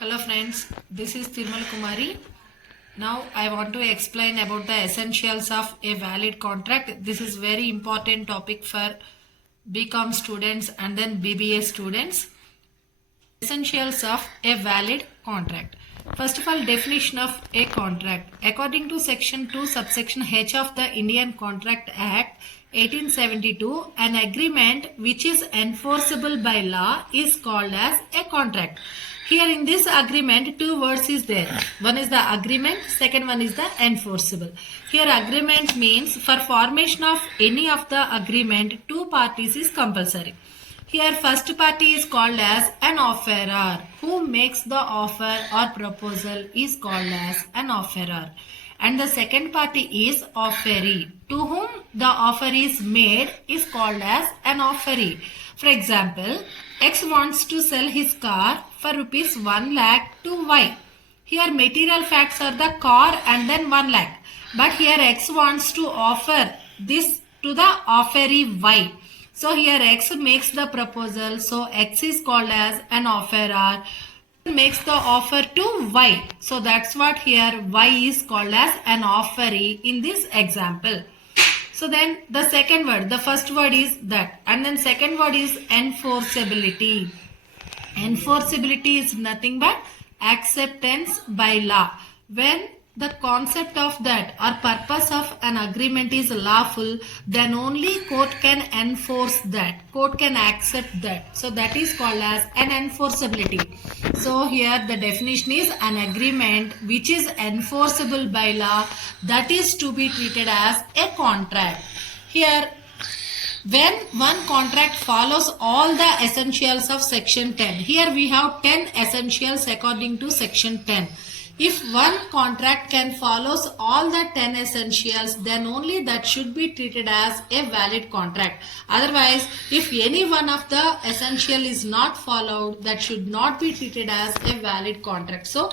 Hello friends, this is Tirmal Kumari. Now I want to explain about the essentials of a valid contract. This is very important topic for BCom students and then BBA students. Essentials of a valid contract. First of all, definition of a contract. According to section 2 subsection H of the Indian Contract Act 1872, an agreement which is enforceable by law is called as a contract. Here in this agreement, two words is there. One is the agreement, second one is the enforceable. Here agreement means for formation of any of the agreement, two parties is compulsory. Here first party is called as an offerer. Who makes the offer or proposal is called as an offerer. And the second party is offeree. To whom the offer is made is called as an offeree. For example, X wants to sell his car for rupees 1 lakh to Y. Here material facts are the car and then 1 lakh. But here X wants to offer this to the offeree Y. So here X makes the proposal. So X is called as an offerer. Makes the offer to Y. So that's what here Y is called as an offeree in this example. So then the second word, the first word is that, and then second word is enforceability. Enforceability is nothing but acceptance by law. When the concept of that or purpose of an agreement is lawful, then only court can enforce that. Court can accept that. So that is called as an enforceability. So here the definition is an agreement which is enforceable by law, that is to be treated as a contract. Here when one contract follows all the essentials of section 10. Here we have 10 essentials according to section 10. If one contract can follows all the 10 essentials, then only that should be treated as a valid contract. Otherwise, if any one of the essential is not followed, that should not be treated as a valid contract. So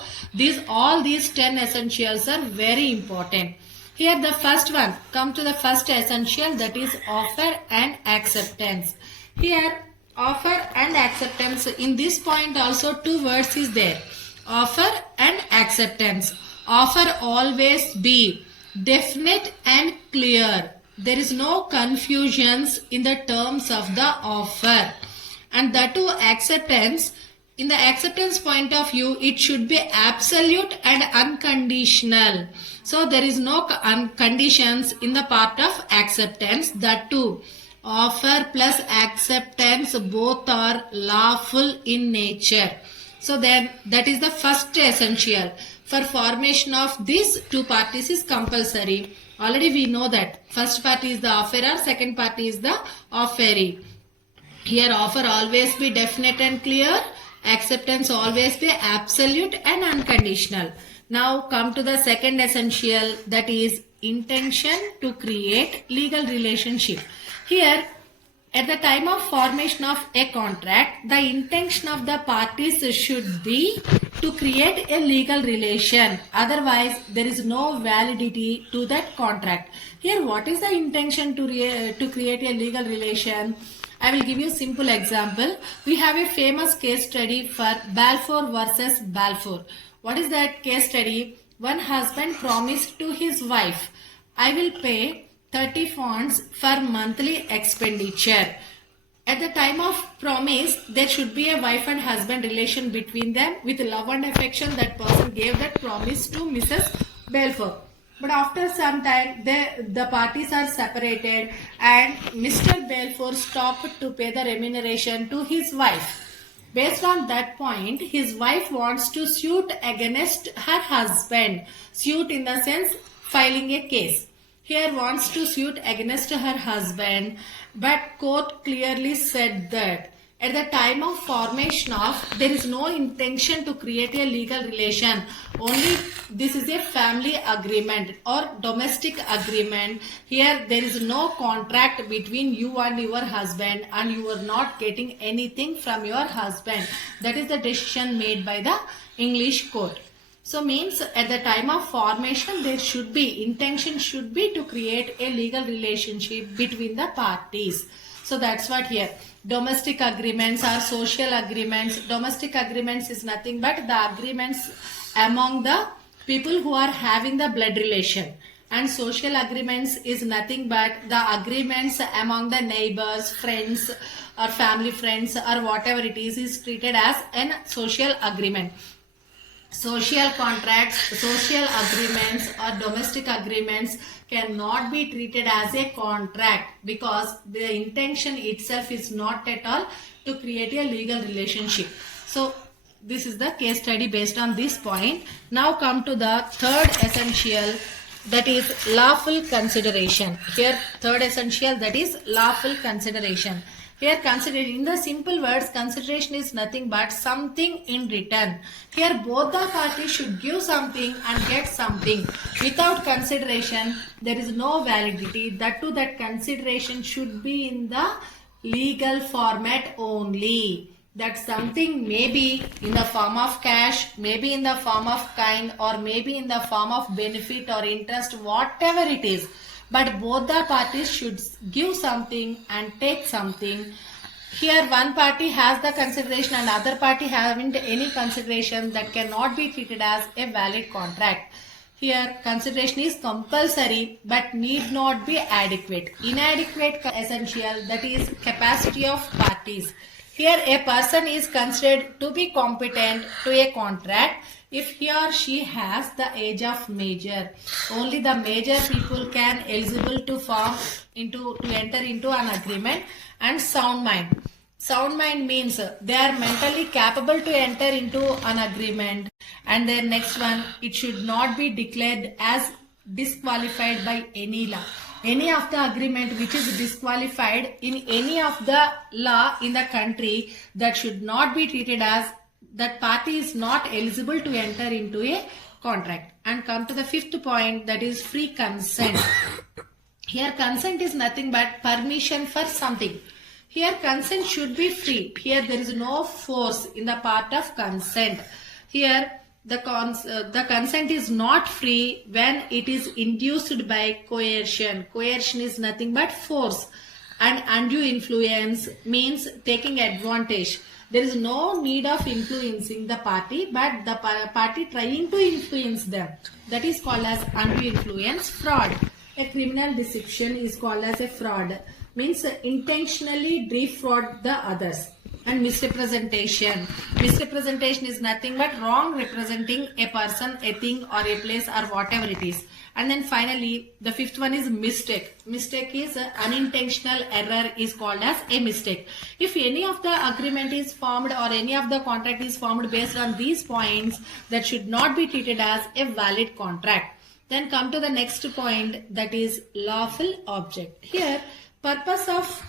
all these 10 essentials are very important. Here the first one, come to the first essential, that is offer and acceptance. Here offer and acceptance, in this point also two words is there. Offer and acceptance. Offer always be definite and clear. There is no confusions in the terms of the offer. And that too acceptance, in the acceptance point of view, it should be absolute and unconditional. So there is no conditions in the part of acceptance. That too, offer plus acceptance both are lawful in nature. So then that is the first essential. For formation of these two parties is compulsory. Already we know that first party is the offerer, second party is the offeree. Here offer always be definite and clear. Acceptance always be absolute and unconditional. Now come to the second essential, that is intention to create legal relationship. Here at the time of formation of a contract, the intention of the parties should be to create a legal relation. Otherwise, there is no validity to that contract. Here, what is the intention to create a legal relation? I will give you a simple example. We have a famous case study for Balfour versus Balfour. What is that case study? One husband promised to his wife, I will pay 30 pounds for monthly expenditure. At the time of promise, there should be a wife and husband relation between them. With love and affection, that person gave that promise to Mrs. Balfour. But after some time, the parties are separated and Mr. Balfour stopped to pay the remuneration to his wife. Based on that point, his wife wants to suit against her husband. Suit in the sense filing a case. Here wants to suit against her husband, but court clearly said that at the time of formation of, there is no intention to create a legal relation. Only this is a family agreement or domestic agreement. Here there is no contract between you and your husband, and you are not getting anything from your husband. That is the decision made by the English court. So means at the time of formation, there should be, intention should be to create a legal relationship between the parties. So that's what here. Domestic agreements are social agreements. Domestic agreements is nothing but the agreements among the people who are having the blood relation. And social agreements is nothing but the agreements among the neighbors, friends, or family friends, or whatever it is treated as an social agreement. Social contracts, social agreements, or domestic agreements cannot be treated as a contract because the intention itself is not at all to create a legal relationship. So this is the case study based on this point. Now come to the third essential, that is lawful consideration. Here third essential, that is lawful consideration. Here considering, in the simple words, consideration is nothing but something in return. Here both the parties should give something and get something. Without consideration, there is no validity. That too, that consideration should be in the legal format only. That something may be in the form of cash, maybe in the form of kind, or maybe in the form of benefit or interest, whatever it is. But both the parties should give something and take something. Here one party has the consideration and other party haven't any consideration, that cannot be treated as a valid contract. Here consideration is compulsory but need not be adequate. Inadequate essential, that is capacity of parties. Here a person is considered to be competent to a contract if he or she has the age of major. Only the major people can eligible to enter into an agreement. And sound mind. Sound mind means they are mentally capable to enter into an agreement. And then next one, it should not be declared as disqualified by any law. Any of the agreement which is disqualified in any of the law in the country, that should not be treated as that party is not eligible to enter into a contract. And come to the fifth point, that is free consent. Here consent is nothing but permission for something. Here consent should be free. Here there is no force in the part of consent. Here the consent is not free when it is induced by coercion. Coercion is nothing but force. And undue influence means taking advantage. There is no need of influencing the party, but the party trying to influence them. That is called as undue influence. Fraud. A criminal deception is called as a fraud. Means intentionally defraud the others. And misrepresentation. Misrepresentation is nothing but wrong representing a person, a thing, or a place, or whatever it is. And then finally, the fifth one is mistake. Mistake is unintentional error is called as a mistake. If any of the agreement is formed or any of the contract is formed based on these points, that should not be treated as a valid contract. Then come to the next point, that is lawful object. Here, purpose of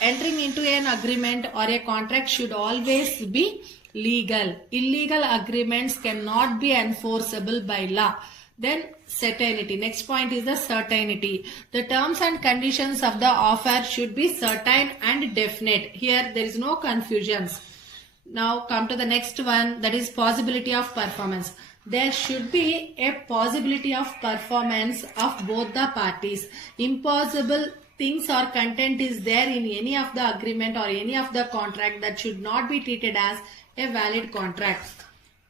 entering into an agreement or a contract should always be legal. Illegal agreements cannot be enforceable by law. Then certainty. Next point is the certainty. The terms and conditions of the offer should be certain and definite. Here there is no confusions. Now come to the next one, that is possibility of performance. There should be a possibility of performance of both the parties. Impossible things or content is there in any of the agreement or any of the contract, that should not be treated as a valid contract.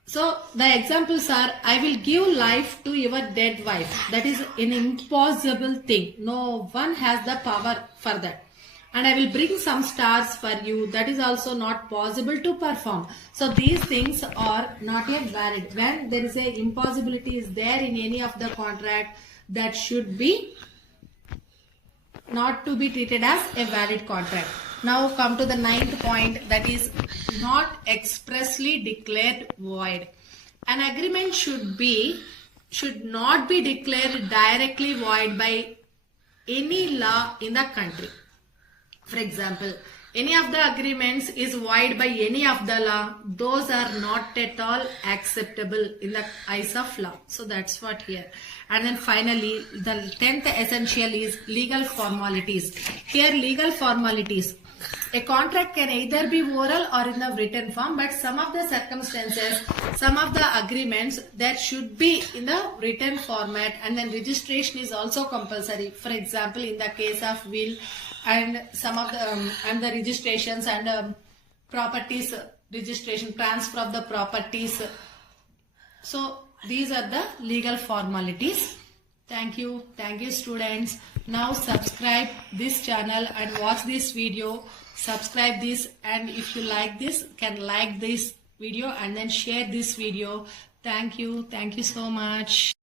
So the examples are, I will give life to your dead wife. That is an impossible thing. No one has the power for that. And I will bring some stars for you. That is also not possible to perform. So these things are not yet valid. When there is a impossibility is there in any of the contract, that should be not to be treated as a valid contract. Now come to the ninth point, that is not expressly declared void. An agreement should not be declared directly void by any law in the country. For example, any of the agreements is void by any of the law, those are not at all acceptable in the eyes of law. So that's what here. And then finally, the 10th essential is legal formalities. Here legal formalities. A contract can either be oral or in the written form, but some of the circumstances, some of the agreements, that should be in the written format, and then registration is also compulsory. For example, in the case of will and some of the and the registrations and properties registration, transfer of the properties. So these are the legal formalities. Thank you students. Now subscribe this channel and watch this video. Subscribe this, and if you like this, can like this video and then share this video. Thank you so much.